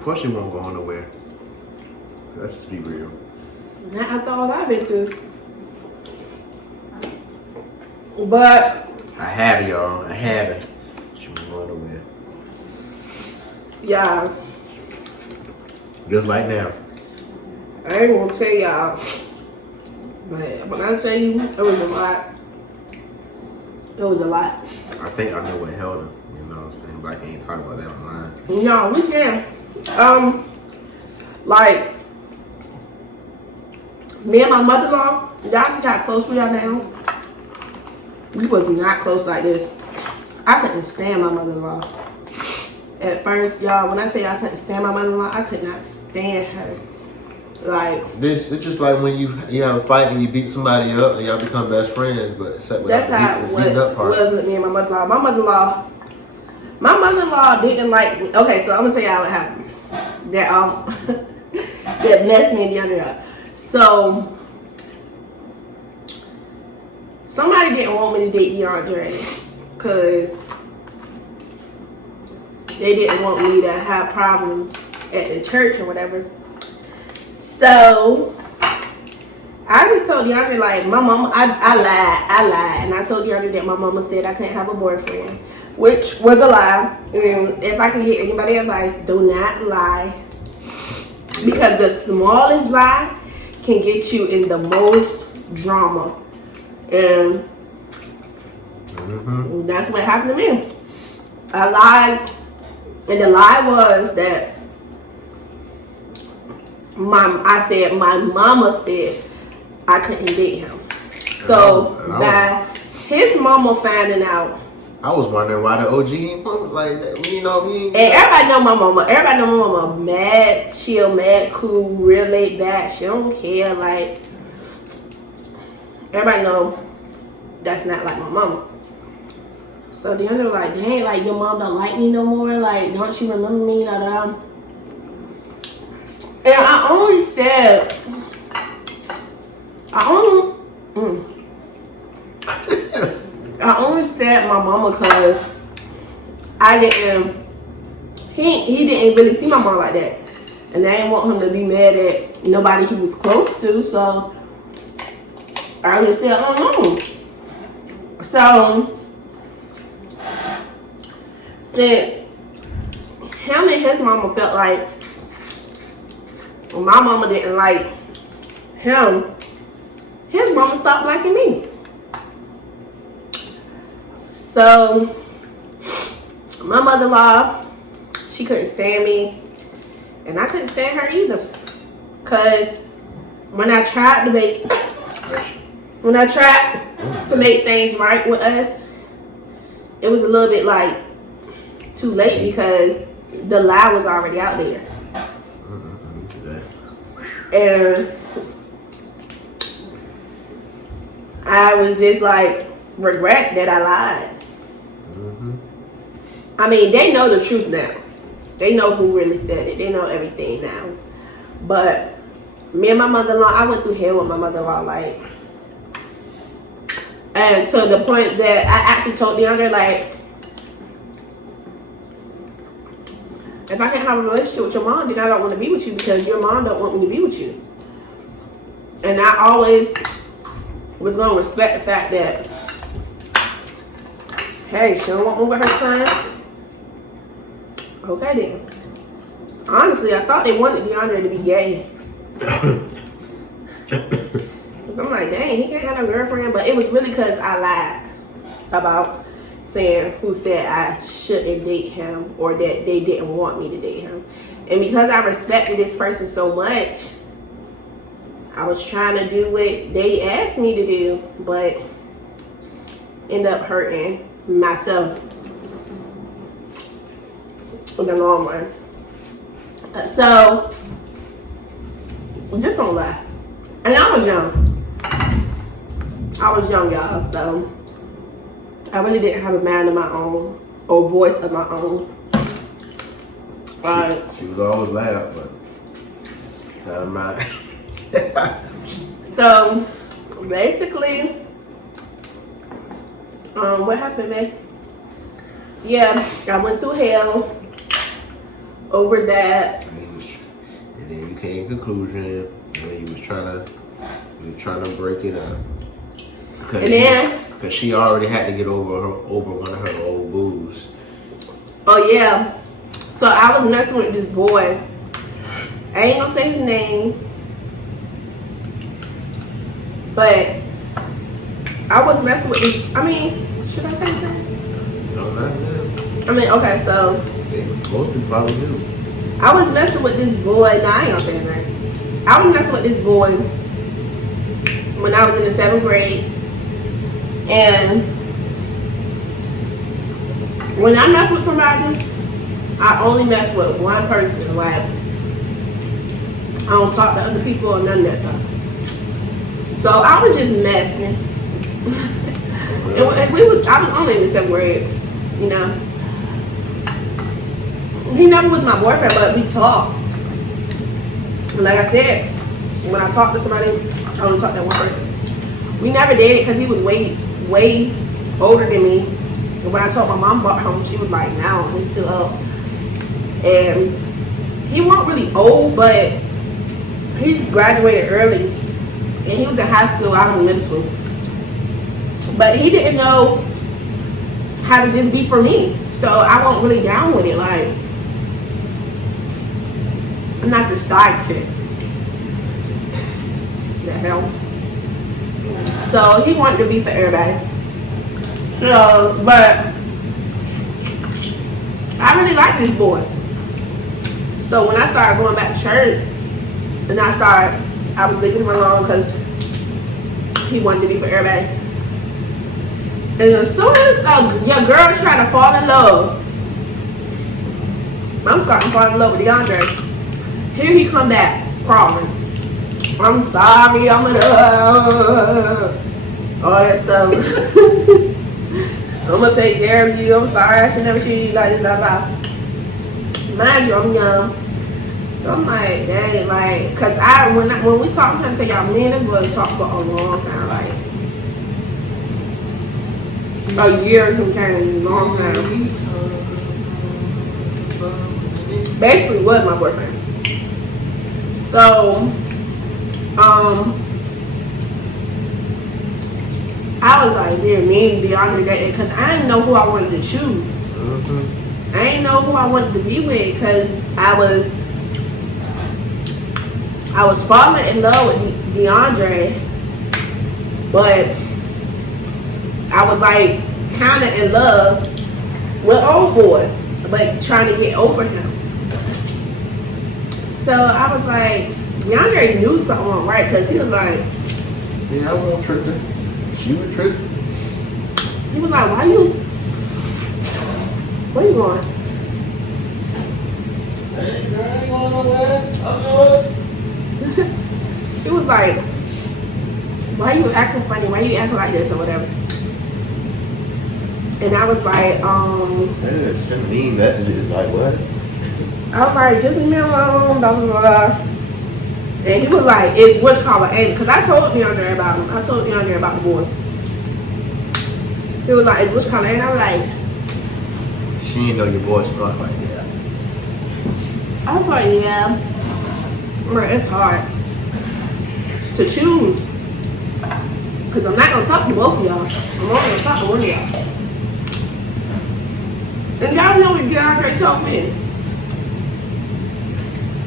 Portia won't go nowhere. Let's just be real. Not after all I've been through. But I have it, y'all. I have it. She won't go nowhere. yeah, Just like now. I ain't gonna tell y'all. But when I tell you, it was a lot. It was a lot. I think I know what held her. You know what I'm saying? But I can't talk about that online. No, we can. Like, me and my mother-in-law, y'all see how close we are now? We was not close like this. I couldn't stand my mother-in-law. At first, y'all, when I say I couldn't stand my mother-in-law, I could not stand her. Like, It's just like when you have a fight and you beat somebody up and y'all become best friends, but except that's how it was with me and my mother-in-law. My mother-in-law didn't like me. Okay, so I'm gonna tell y'all what happened. That messed me and DeAndre up. So somebody didn't want me to date DeAndre because they didn't want me to have problems at the church or whatever. So I just told DeAndre, like, my mama, I lied. And I told DeAndre that my mama said I couldn't have a boyfriend, which was a lie. And if I can get anybody advice, do not lie. Because the smallest lie can get you in the most drama. And that's what happened to me. I lied. And the lie was that I said my mama said I couldn't date him. So by his mama finding out, I was wondering why the OG ain't like that. You know me. And everybody know my mama. Everybody know my mama. Mad chill, mad cool, real laid back. She don't care. Like, everybody know that's not like my mama. So the other like, dang, like, your mom don't like me no more. Like, don't she remember me? Da, da, da. And I only said, I only said my mama because I didn't, he didn't really see my mom like that. And I didn't want him to be mad at nobody he was close to, so I just said, I don't know. So, since him and his mama felt like my mama didn't like him, his mama stopped liking me. So my mother-in-law, she couldn't stand me, and I couldn't stand her either. Cause when I tried to make things right with us, it was a little bit like too late because the lie was already out there. And I was just like, regret that I lied. I mean, they know the truth now. They know who really said it. They know everything now. But me and my mother-in-law, I went through hell with my mother-in-law, like, and to the point that I actually told DeAndre, like, If I can't have a relationship with your mom, then I don't want to be with you because your mom don't want me to be with you. And I always was going to respect the fact that, hey, she don't want me with her son. Okay then. Honestly, I thought they wanted DeAndre to be gay. Cause I'm like, dang, he can't have a girlfriend. But it was really because I lied about saying who said I shouldn't date him or that they didn't want me to date him. And because I respected this person so much, I was trying to do what they asked me to do, but end up hurting myself in the long run. So, just don't lie. And I was young. Y'all, so I really didn't have a mind of my own or voice of my own. She was always loud, but never mind. So basically, what happened, man? Yeah, I went through hell over that. And then you came to conclusion when you was trying to break it up. Because she already had to get over one of her old boos. Oh yeah. So I was messing with this boy. I ain't gonna say his name. But I was messing with this. I mean, should I say his name? No, not now. I mean, okay, so most people probably do. I was messing with this boy. No, I ain't gonna say his name. I was messing with this boy when I was in the 7th grade. And when I mess with somebody, I only mess with one person. Like, I don't talk to other people or none of that stuff. So I was just messing. I was only in the 7th grade, you know. He never was my boyfriend, but we talked. Like I said, when I talk to somebody, I only talk to one person. We never dated because he was way older than me. And when I told my mom about him, she was like, "Now he's still up." And he wasn't really old, but he graduated early, and he was in high school. I was in middle school, but he didn't know how to just be for me. So I wasn't really down with it. Like, I'm not your side chick. The hell. So he wanted to be for everybody. So, but I really like this boy. So when I started going back to church, and I was leaving him alone because he wanted to be for everybody. And as soon as your girl trying to fall in love, I'm starting to fall in love with DeAndre. Here he come back, crawling. I'm sorry, I'm gonna all that stuff. I'm gonna take care of you. I'm sorry, I should never treat you like this. Blah, blah. Mind you, I'm young. So I'm like, dang, like, cause when we talk, I'm trying to tell y'all, me and this brother talk for a long time, like a year sometimes, a long time. Basically was my boyfriend. So, I was like, dear me, DeAndre that because I didn't know who I wanted to choose. Mm-hmm. I didn't know who I wanted to be with because I was falling in love with DeAndre, but I was like kind of in love with old boy, but trying to get over him. So I was like, DeAndre knew something wasn't right because he was like, yeah, I wasn't tripping. She was tripping. He was like, where you going? Hey, girl, I ain't going nowhere. I'm doing. He was like, why you acting funny? Why you acting like this or whatever? And I was like, Send me messages like what? I was like, just leave me alone, blah, blah, blah. And he was like, it's what's called an because I told DeAndre about him. I told DeAndre about the boy. He was like, it's what's called an I was like, she didn't know your boy smart like that. I was like, yeah, bro, it's hard to choose. Because I'm not going to talk to both of y'all. I'm only going to talk to one of y'all. And y'all know what DeAndre told me.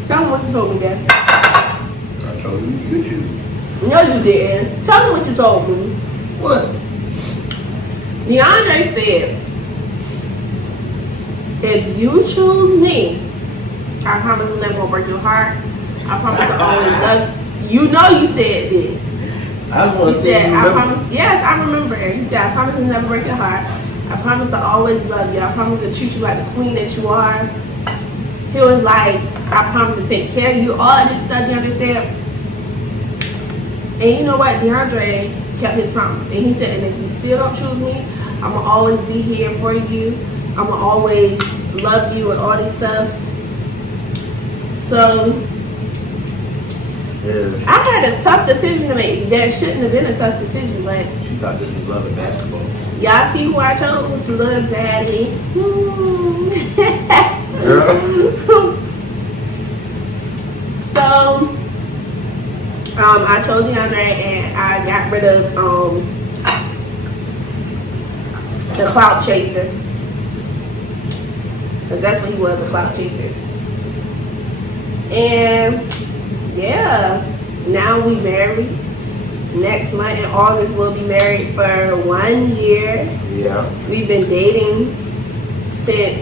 Tell me what you told me, Dad. I told you, you choose. No, you didn't. Tell me what you told me. What? DeAndre said, if you choose me, I promise I'm never gonna break your heart. I promise to always love you. You know you said this. I just want to He see said, you I remember. promise, yes, I remember. He said, I promise to never break your heart. I promise to always love you. I promise to treat you like the queen that you are. He was like, I promise to take care of you. All of this stuff, you understand? And you know what? DeAndre kept his promise. And he said, and if you still don't choose me, I'm going to always be here for you. I'm going to always love you and all this stuff. So, Yeah. I had a tough decision to make. That shouldn't have been a tough decision, but She thought this was love and basketball. y'all see who I chose with the little daddy. Girl. So, I chose DeAndre and I got rid of the clout chaser. Because that's what he was, a clout chaser. And yeah, now we married. Next month in August we'll be married for 1 year. Yeah. We've been dating since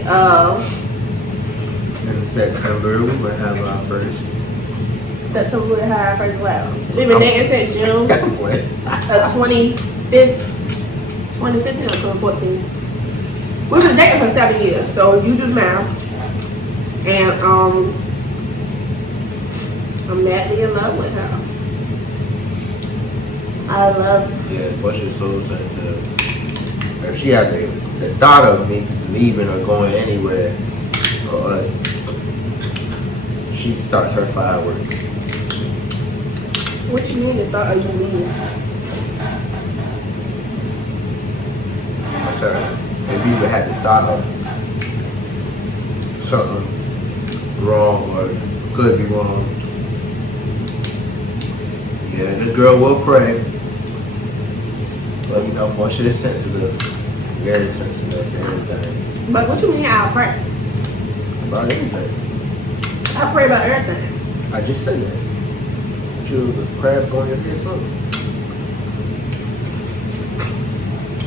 In September, we will have our first. September. We had our first wow. We've been dating since June What? 2015 or 2014. We've been dating for 7 years, so you do the math. And I'm madly in love with her. I love. Yeah, Portia's so sensitive. If she had the thought of me leaving or going anywhere for us, she starts her fireworks. What you mean the thought of you leaving? I'm sorry. If you even had the thought of something wrong or could be wrong, yeah, this girl will pray. But you know, Portia is sensitive. Very sensitive to everything. But what you mean I pray? About anything. I pray about everything. I just said that. Should the crab on your head something?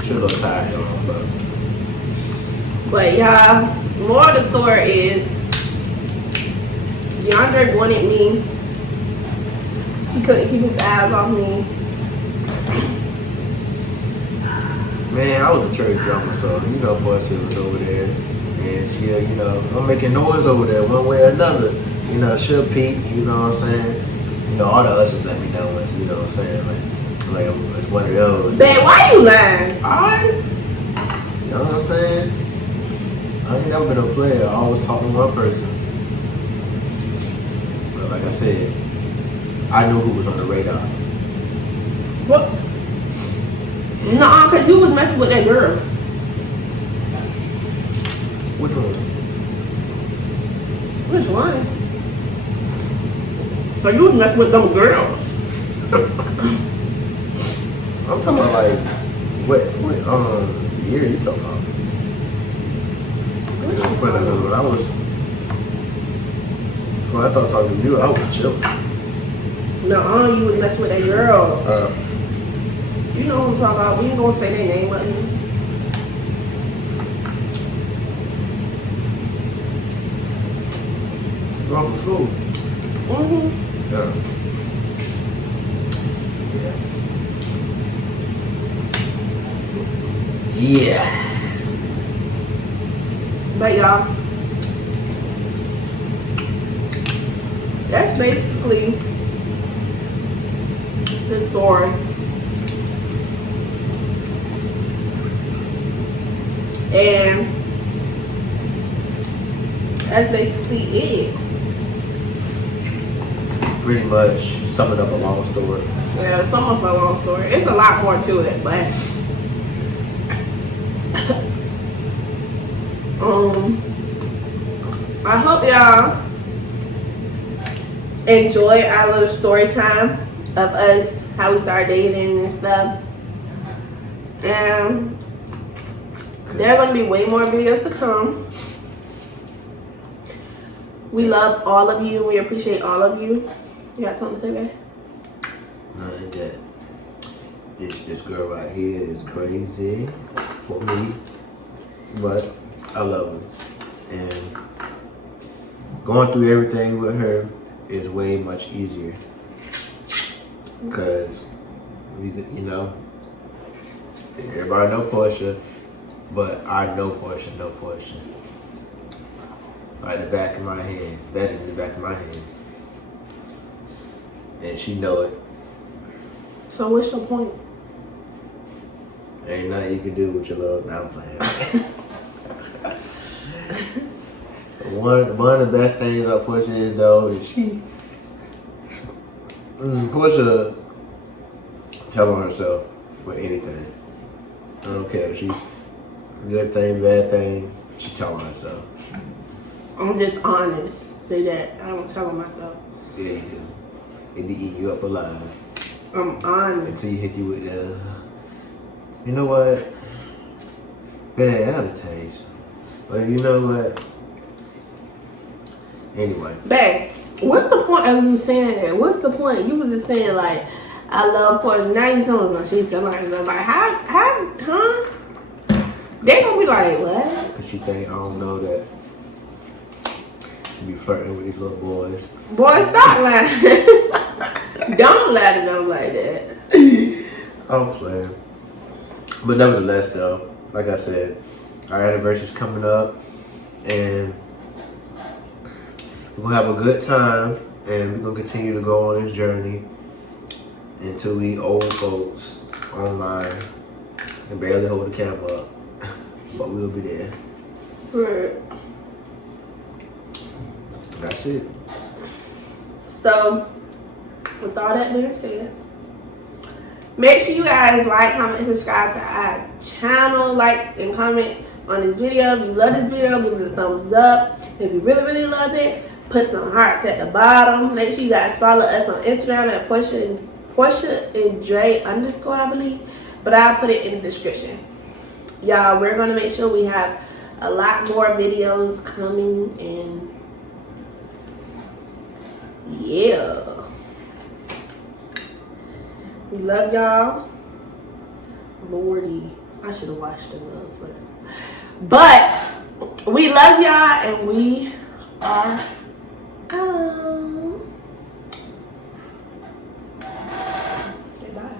Should look tired, y'all, But y'all, more of the story is DeAndre wanted me. He couldn't keep his eyes off me. man, I was a church drummer, so you know, Portia was over there, and she, you know, I'm making noise over there one way or another. You know, she'll peek. You know what I'm saying? You know, all the ushers let me know when, you know what I'm saying, like it's one of those. Babe, why you lying? You know what I'm saying? I ain't never been a player. I always talk to one person. But like I said, I knew who was on the radar. What? Nah, cause you was messing with that girl. Which one? Which one? So you was messing with them girls. I'm talking about like what year you talking about? When I started talking to you, I was chilling. No, you was messing with that girl. You know who I'm talking about. We ain't gonna say their name, but Wrong from school. Yeah. Yeah. But y'all, that's basically the story. And that's basically it. Pretty much summing up a long story. Yeah, some of a long story. It's a lot more to it, but I hope y'all enjoy our little story time of us, how we started dating and stuff. And there are going to be way more videos to come. We love all of you. We appreciate all of you. You got something to say, babe? Nothing that. This girl right here is crazy for me, but I love her. And going through everything with her is way much easier. Because, you know, everybody know Portia, but I know Portia, like the back of my hand, better than the back of my hand. And she know it. So what's your point? Ain't nothing you can do with your love. Now I'm playing. One of the best things about Portia is though is she Portia tell on herself for anything. I don't care if she good thing, bad thing, she tell on herself. I'm just honest. Say that. I don't tell myself. Yeah, you do. It be eating you up alive. I'm honest. Until you hit you with the, you know what? Bad out of taste. But you know what? Anyway. Babe, what's the point of you saying that? What's the point? You was just saying like, I love Portia. Now you telling us she telling herself like, huh? They gonna be like, what? Cause she think I don't know that you be flirting with these little boys. Boy, stop lying. Don't lie to them like that. I'm playing. But nevertheless though, like I said, our anniversary's coming up and we're gonna have a good time and we're gonna continue to go on this journey until we old folks online and barely hold the camera up. But we'll be there. Right. That's it. So, with all that being said, make sure you guys like, comment, and subscribe to our channel. Like and comment on this video. If you love this video, give it a thumbs up. If you really, really love it, put some hearts at the bottom. Make sure you guys follow us on Instagram at Portia and Dre _ I believe. But I'll put it in the description. Y'all, we're going to make sure we have a lot more videos coming in. Yeah. We love y'all. Lordy. I should have watched the notes first. But we love y'all and we are say bye.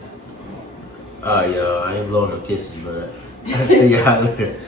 Alright, y'all. I ain't blowing no kisses, but see y'all later.